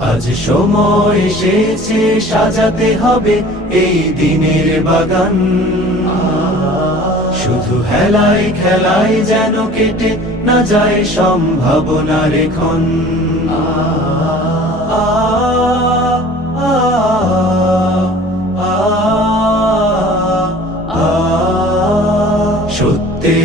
আজ সময় এসেছে, সাজাতে হবে এই দিনের বাগান। শুধু হেলায় খেলায় যেন কেটে না যায় সম্ভাবনা রেখন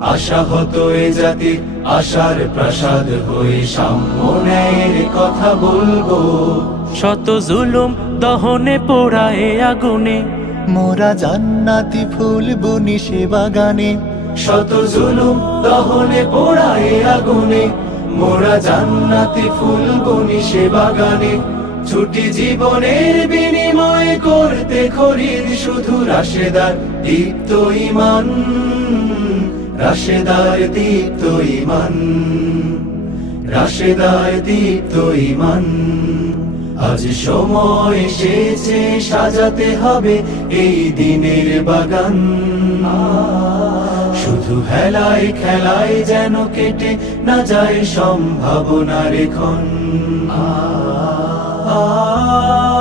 আশাহত এ জাতির আশার প্রাসাদ হয়ে সাম্য ন্যায়ের কথা বলব। শত জুলুম দহনে পোড়ায় আগুনে। মোরা জান্নাতি ফুল বুনি সে বাগানে। শত জুলুম দহনে পোড়ায় আগুনে। মোরা জান্নাতি ফুল বনি সে বাগানে। ছুটি জীবনের বিনিময় করতে খরিদ শুধু রাশেদার দীপ্ত ইমান। রাশেদার দীপ্ত ইমান, রাশেদার দীপ্ত ইমান। আজ সময় এসেছে, সাজাতে হবে এই দিনের বাগান। শুধু হেলায় খেলায় যেন কেটে না যায় সম্ভাবনা রেখন আ আ আ আ